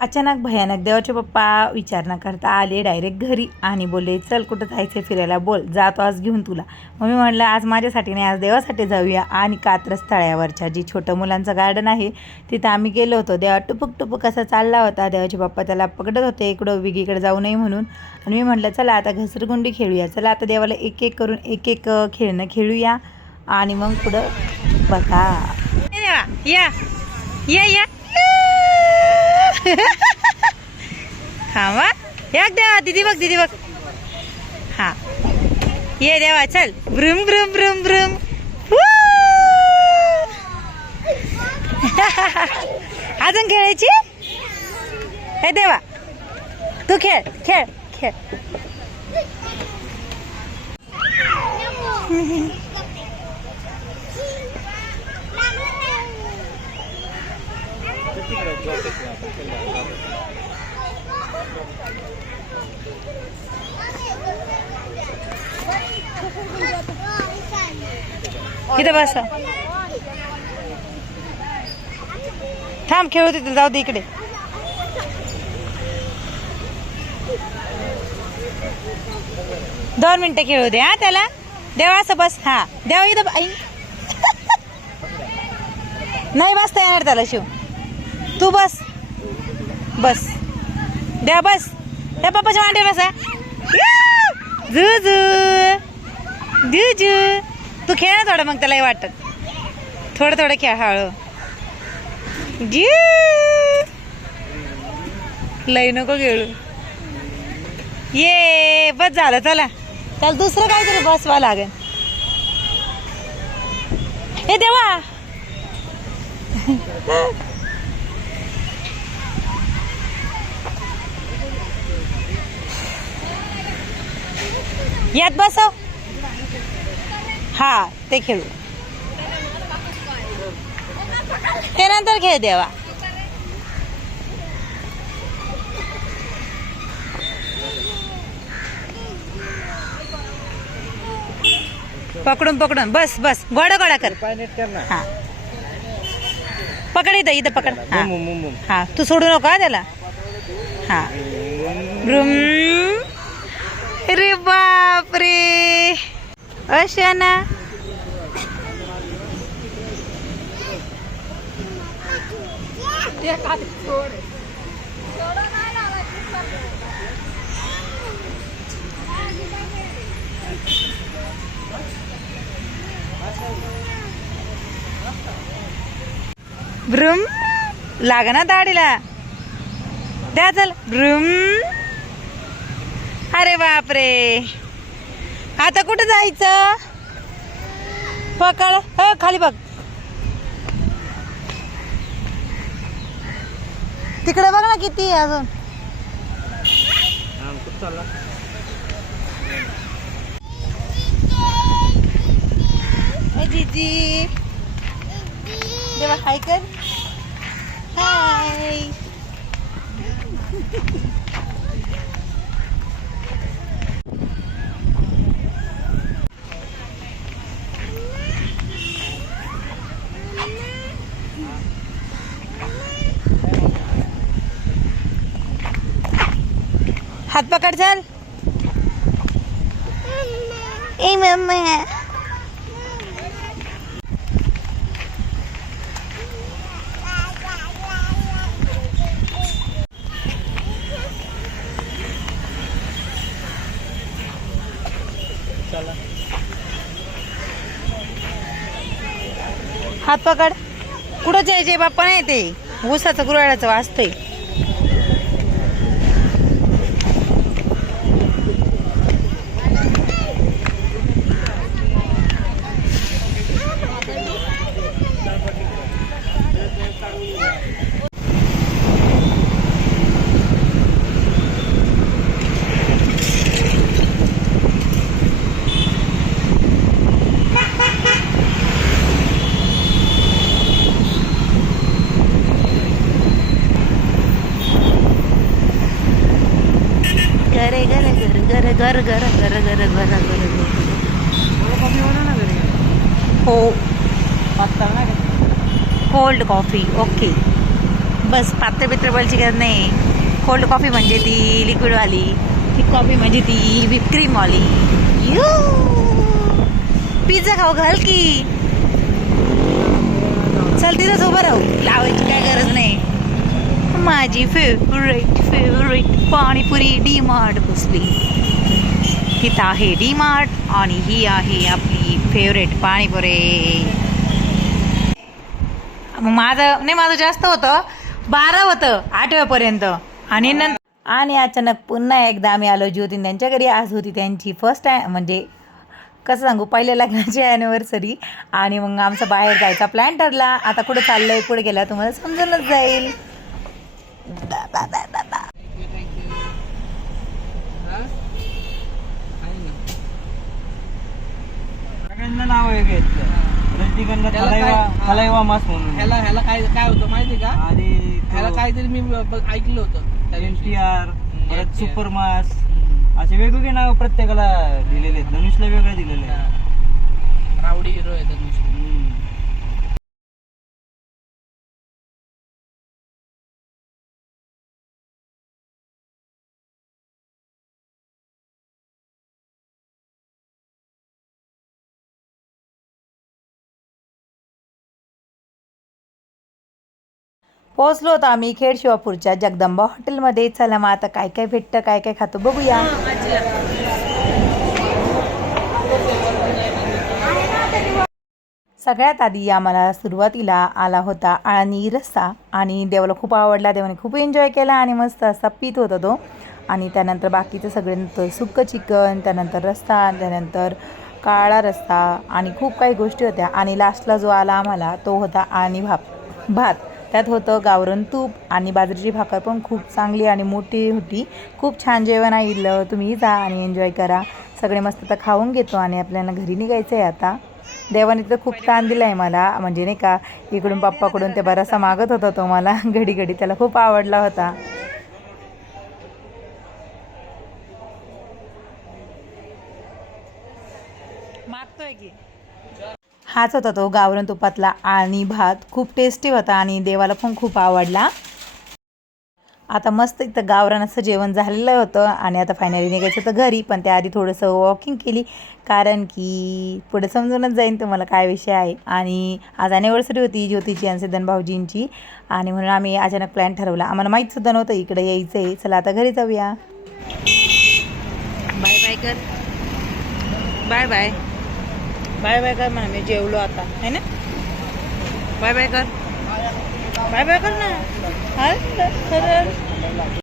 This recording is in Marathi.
अचानक भयानक देवाचे पप्पा विचार न करता आले डायरेक्ट घरी आणि बोलले चल कुठं जायचं फिरायला? बोल जातो आज घेऊन तुला. मग मी म्हणलं आज माझ्यासाठी नाही आज देवासाठी जाऊया. आणि कात्रज तळ्यावरच्या जी छोटं मुलांचं गार्डन आहे तिथं आम्ही गेलो होतो. देवा टुपुक टुपुक असा चालला होता. देवाचे पप्पा त्याला पकडत होते इकडं विगीकडे जाऊ नये म्हणून. आणि मी म्हटलं चला आता घसरगुंडी खेळूया. चला आता देवाला एक एक करून एक एक खेळणं खेळूया. आणि मग पुढं बघा. या. या या. थांबा एक देवा दिदी बघ दिदी बघ. हा. ये देवा चल. ब्रुम ब्रुम ब्रुम ब्रुम. अजून खेळायची? हे देवा. तू खेळ खेळ खेळ. इथं बस. थांब खेळू तिथे जाऊ दे इकडे. दोन मिनिटं खेळू दे हा त्याला. देवाचं बस हा. देवा इथं नाही बसता येणार त्याला शिव. तू बस. बस. द्या बस. त्या पप्पाच्या मांडे बसा. जू जू. तू खेळ थोडं मग त्यालाही वाटत. थोडं थोडं खेळ हळू. जी. लई नको खेळू. ये बस झालं चला. त्याला दुसरं काहीतरी बसवा लागेल. हे देवा. यात बसव. हा ते खेळू. ते नंतर खेळ देवा. पकडून पकडून. बस बस. गोडा गोडा कर. हा. पकड इथं इथं पकड. हा. तू सोडू नको त्याला. हा. ब्रुम. रे बापरे. अशा ना ब्रुम लाग ना दाढीला. द्या चल. ब्रुम अरे बापरे. आता कुठं जायचं? पकड. हो खाली बघ. तिकडे बघ ना किती अजून. जीजी. देवा हाय कर. हाय. हात पकड चल. ए मम्मा. हात पकड. कुठं जायचे बाप्पा नाही ते? ऊसाचं गुराळाचं वाजतंय. गरे गरे गर गर गर गर गर गर गर गर कॉफी ना घरी. हो. ना कोल्ड कॉफी ओके बस पात्र पित्र बोलायची गरज नाही. कोल्ड कॉफी म्हणजे ती लिक्विडवाली थिक कॉफी म्हणजे ती व्हिप क्रीमवाली यू पिझ्झा खाऊ घाल की. चल तिथंच उभं राहू. लावायची काय गरज नाही. माझी favourite favourite panipuri D Mart बसली तिथं आहे डी मार्ट आणि ही आहे आपली फेवरेट पाणीपुरी. मग माझं नाही माझं जास्त होतं. बारा होतं आठव्यापर्यंत. आणि नंतर आणि अचानक पुन्हा एकदा आम्ही आलो ज्योतीन त्यांच्या घरी. आज होती त्यांची फर्स्ट म्हणजे कसं सांगू पहिल्या लग्नाची ॲनिव्हर्सरी आणि मग आमचा बाहेर जायचा प्लॅन ठरला आता कुठे चाललंय पुढे गेला तुम्हाला समजूनच जाईल सगळ्यांना नाव आहे घेतलं प्रत्येकांना त्याला मास म्हणून ह्याला ह्याला काय काय होतं माहिती का आणि ह्याला काहीतरी मी ब- ऐकलं होतं त्या एन दिवशी. टी आर परत NTR. Super mass hmm. असे वेगवेगळे नाव प्रत्येकाला दिलेले आहेत धनुषला वेगळे दिलेले आहेत हा. रावडी हिरो आहे त्या दिवशी हम्म. पोहोचलो होतो आम्ही खेड शिवापूरच्या जगदंबा हॉटेलमध्ये. चला मग आता काय काय भेटतं काय काय खातो बघूया. सगळ्यात आधी आम्हाला सुरुवातीला आला होता आळणी रस्सा आणि देवाला खूप आवडला देवाने खूप एन्जॉय केला आणि मस्त असा पीत होता तो. आणि त्यानंतर बाकीचं सगळं नंतर चिकन त्यानंतर रस्ता त्यानंतर काळा रस्ता आणि खूप काही गोष्टी होत्या. आणि लास्टला जो आला आम्हाला तो होता आणि भाप भात. त्यात होतं गावरण तूप आणि बाजरीची भाकर पण खूप चांगली आणि मोठी होती. खूप छान जेवण आहे तुम्ही जा आणि एन्जॉय करा. सगळे मस्त आता खाऊन घेतो आणि आपल्याला घरी निघायचं आहे आता. देवाने तर खूप ताण दिला आहे मला. म्हणजे नाही का इकडून पप्पाकडून ते बरासा मागत होता तो मला. घडी घडी त्याला खूप आवडला होता. मागतोय की. हाच होता तो गावरण तुपातला आणि भात. खूप टेस्टी होता आणि देवाला पण खूप आवडला. आता मस्त इथं गावरान जेवण झालेलं होतं आणि आता फायनली निघायचं होतं घरी पण त्याआधी थोडंसं वॉकिंग केली. कारण की पुढे समजूनच जाईन तुम्हाला काय विषय आहे. आणि आज ॲनिव्हर्सरी होती ज्योतीची आणि सिद्धन भाऊजींची. आणि म्हणून आम्ही अचानक प्लॅन ठरवला. आम्हाला माहीतसुद्धा नव्हतं इकडे यायचं आहे चला आता घरी जाऊया. बाय बाय कर बाय बाय बाय बाय कर म्हणा मी जेवलो आता. है ना? बाय बाय कर. बाय बाय कर ना. हा खरं